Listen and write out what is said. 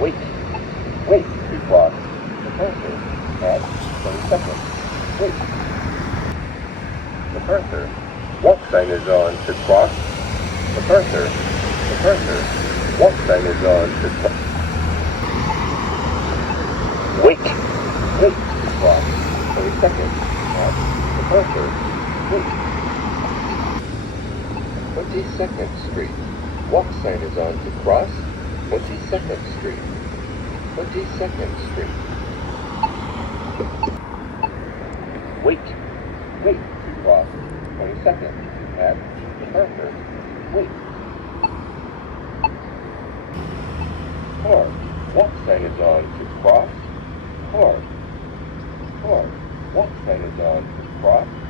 Wait. Wait to cross. MacArthur. At 20 seconds. Wait. MacArthur. Walk sign is on to cross. MacArthur. MacArthur. Walk sign is on to cross. Wait. Wait to cross. 20 seconds. At MacArthur. Wait. 22nd Street. Walk sign is on to cross. 22nd Street. 22nd Street. Wait. Wait to cross. 22nd at MacArthur. Wait. Car. Walk sign is on to cross. Car. Car. Walk sign is on to cross.